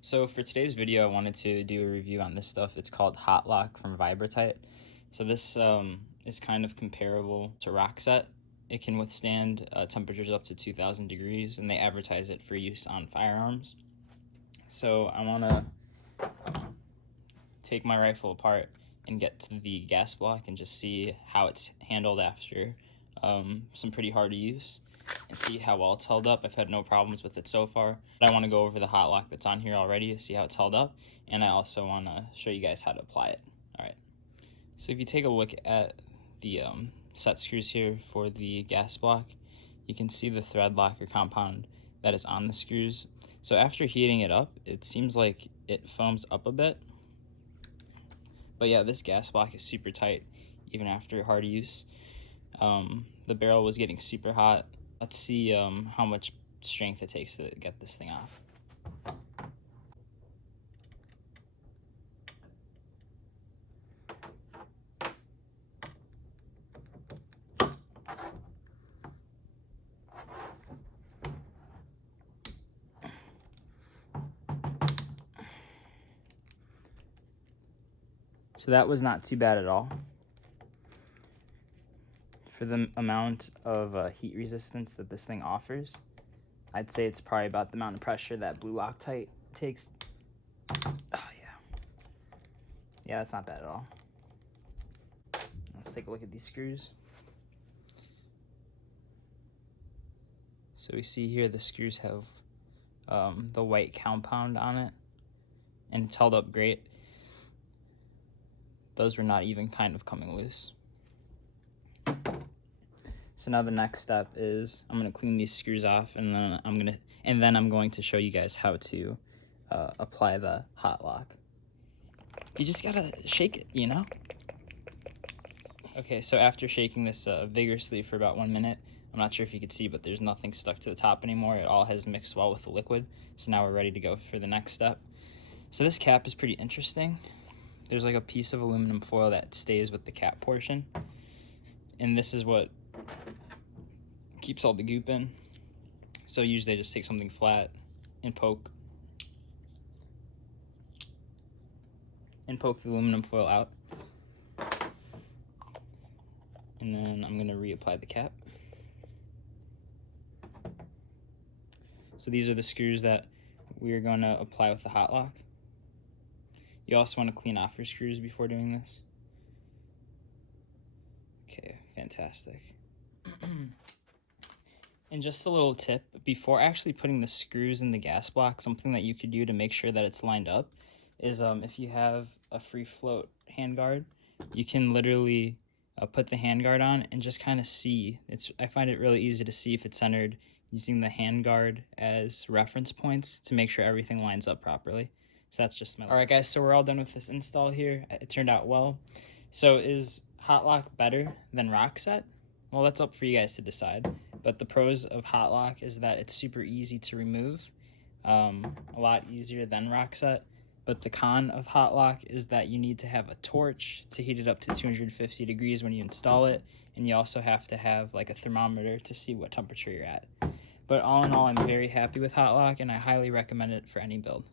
So for today's video, I wanted to do a review on this stuff. It's called Hot Lock from Vibra Tite. So this is kind of comparable to Rocksett. It can withstand temperatures up to 2,000 degrees, and they advertise it for use on firearms. So I want to take my rifle apart and get to the gas block and just see how it's handled after some pretty hard use, and see how well it's held up. I've had no problems with it so far. But I want to go over the hot lock that's on here already to see how it's held up, and I also want to show you guys how to apply it. Alright, so if you take a look at the set screws here for the gas block, you can see the thread locker compound that is on the screws. So after heating it up, it seems like it foams up a bit. But yeah, this gas block is super tight even after hard use. The barrel was getting super hot. Let's see how much strength it takes to get this thing off. So that was not too bad at all. For the amount of heat resistance that this thing offers, I'd say it's probably about the amount of pressure that blue Loctite takes. Oh yeah. Yeah, that's not bad at all. Let's take a look at these screws. So we see here the screws have the white compound on it, and it's held up great. Those were not even kind of coming loose. So now the next step is I'm gonna clean these screws off, and then I'm going to show you guys how to apply the hot lock. You just gotta shake it, you know? Okay, so after shaking this vigorously for about 1 minute, I'm not sure if you could see, but there's nothing stuck to the top anymore. It all has mixed well with the liquid. So now we're ready to go for the next step. So this cap is pretty interesting. There's like a piece of aluminum foil that stays with the cap portion, and this is what keeps all the goop in. So usually I just take something flat and poke the aluminum foil out, and then I'm going to reapply the cap. So these are the screws that we're going to apply with the hot lock. You also want to clean off your screws before doing this. Okay, fantastic. And just a little tip, before actually putting the screws in the gas block, something that you could do to make sure that it's lined up is if you have a free float handguard, you can literally put the handguard on and just kind of see. I find it really easy to see if it's centered using the handguard as reference points to make sure everything lines up properly. So that's just my... Alright guys, so we're all done with this install here. It turned out well. So is Hot Lock better than Rocksett? Well, that's up for you guys to decide. But the pros of Hot Lock is that it's super easy to remove, a lot easier than Rocksett. But the con of Hot Lock is that you need to have a torch to heat it up to 250 degrees when you install it, and you also have to have like a thermometer to see what temperature you're at. But all in all, I'm very happy with Hot Lock, and I highly recommend it for any build.